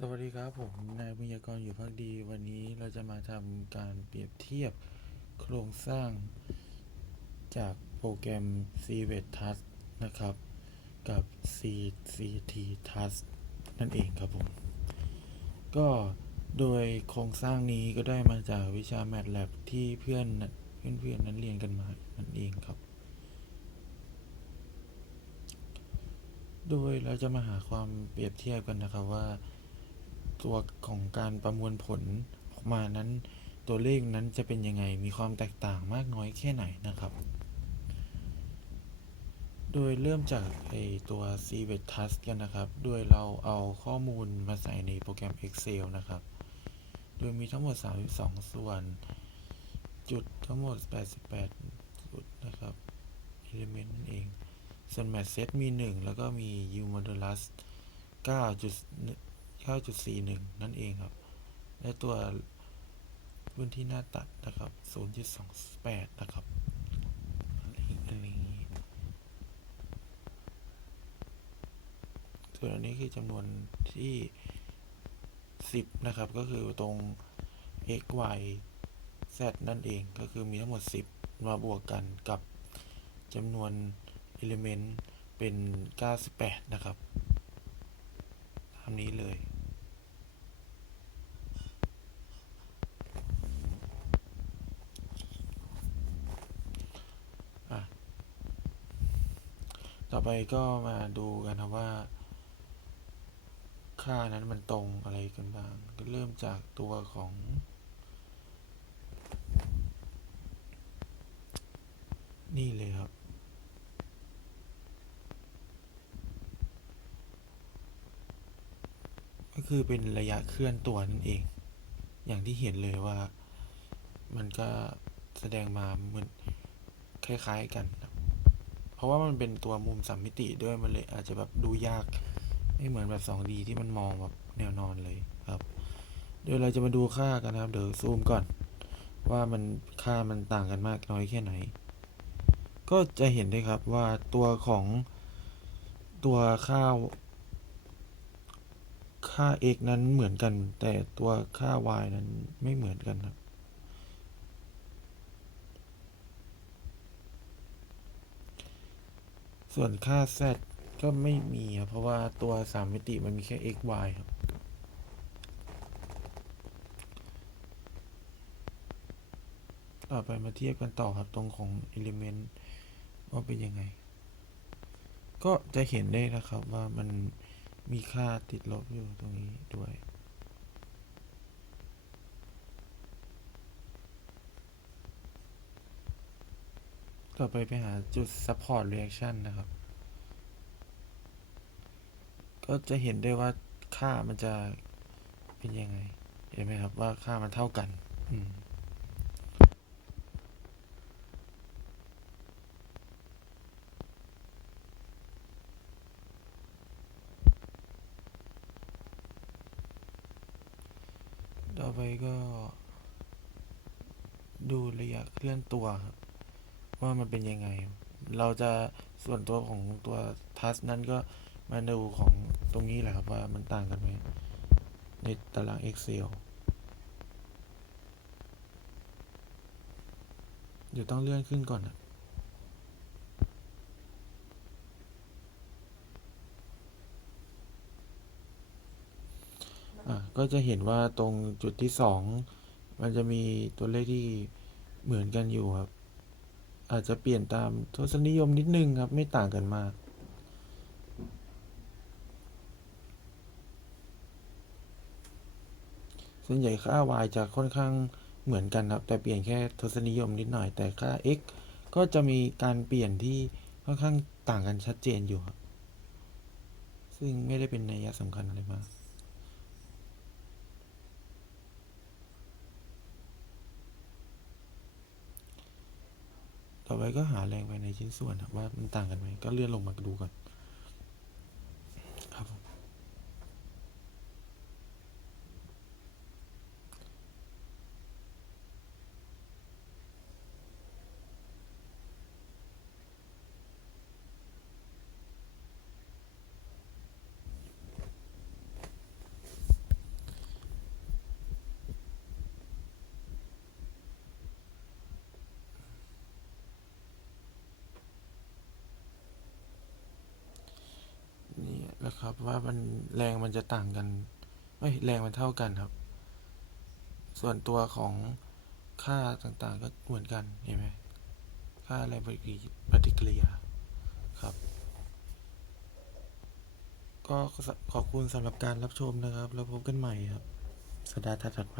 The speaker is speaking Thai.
สวัสดีครับ ผมนายบุญยากรอยู่พักดี วันนี้เราจะมาทำการเปรียบเทียบโครงสร้างจากโปรแกรม c v e t t o u c h นะครับ กับ CCT Touch นั่นเองครับผม ก็โดยโครงสร้างนี้ก็ได้มาจากวิชา MATLAB ที่เพื่อนเพื่อนเพื่อนๆนั้นเรียนกันมานั่นเองครับ โดยเราจะมาหาความเปรียบเทียบกันนะครับว่า ตัวของการประมวลผลออกมานั้น ตัวเลขนั้นจะเป็นยังไงมีความแตกต่างมากน้อยแค่ไหนนะครับ โดยเริ่มจากไอตัว c v e t Task กันนะครับ โดยเราเอาข้อมูลมาใส่ในโปรแกรม Excel นะครับ โดยมีทั้งหมด 32 ส่วน จุดทั้งหมด 88 จุดนะครับ element นั่นเองส่วน match set มี 1 แล้วก็มี u modulus 9.1 9.41 นั่นเองครับ และตัวพื้นที่หน้าตัดนะครับ 0.28 นะครับอะไรอย่างนี้ส่วนอันนี้คือจำนวนที่ 10 นะครับ ก็คือตรง x y z นั่นเอง ก็คือมีทั้งหมด 10 มาบวกกันกับจำนวน element เป็น 98 นะครับ ตามนี้เลย ต่อไปก็มาดูกันนะว่า ค่านั้นมันตรงอะไรกันบ้าง ก็เริ่มจากตัวของ นี่เลยครับก็คือเป็นระยะเคลื่อนตัวนั่นเอง อย่างที่เห็นเลยว่า มันก็แสดงมาเหมือนคล้าย ๆ กัน เพราะว่ามันเป็นตัวมุมสามมิติด้วยมันเลยอาจจะแบบดูยากไม่เหมือนแบบ 2D ที่มันมองแบบแนวนอนเลยครับ เดี๋ยวเราจะมาดูค่ากันนะครับ เดี๋ยวซูมก่อน ว่ามันค่ามันต่างกันมากน้อยแค่ไหน ก็จะเห็นได้ครับว่าตัวของตัวค่าค่า x นั้นเหมือนกัน แต่ตัวค่า y นั้นไม่เหมือนกันครับ ส่วนค่า z ก็ไม่มีครับ เพราะว่าตัวสามมิติมันมีแค่ x y ครับ ต่อไปมาเทียบกันต่อครับตรงของ element ว่าเป็นยังไง ก็จะเห็นได้นะครับว่ามันมีค่าติดลบอยู่ตรงนี้ด้วย ต่อไปไปหาจุด support reaction นะครับ ก็จะเห็นได้ว่าค่ามันจะเป็นยังไง เห็นไหมครับว่าค่ามันเท่ากัน อืมต่อไปก็ ดูระยะเคลื่อนตัวครับ ว่ามันเป็นยังไง เราจะส่วนตัวของตัวทัสนั้นก็มาดูของตรงนี้แหละครับว่ามันต่างกันไหมในตาราง Excel เดี๋ยวต้องเลื่อนขึ้นก่อนนะอะก็จะเห็นว่าตรงจุดที่สองมันจะมีตัวเลขที่เหมือนกันอยู่ครับ อาจจะเปลี่ยนตามทศนิยมนิดนึงครับ ไม่ต่างกันมาก ส่วนใหญ่ค่า y จะค่อนข้างเหมือนกันครับ แต่เปลี่ยนแค่ทศนิยมนิดหน่อย แต่ค่า x ก็จะมีการเปลี่ยนที่ค่อนข้างต่างกันชัดเจนอยู่ครับ ซึ่งไม่ได้เป็นนัยสำคัญอะไรมาก ต่อไปก็หาแรงภายในชิ้นส่วนว่ามันต่างกันไหมก็เลื่อนลงมาดูก่อน ครับผม นะครับ ว่ามันแรงมันจะต่างกันเอ้ยแรงมันเท่ากันครับ ส่วนตัวของค่าต่างๆก็เหมือนกันเห็นไหมค่าแรงปฏิกิริปฏิกิริยาครับ ก็ขอบคุณสำหรับการรับชมนะครับ แล้วพบกันใหม่ครับสัปดาห์ถัดไป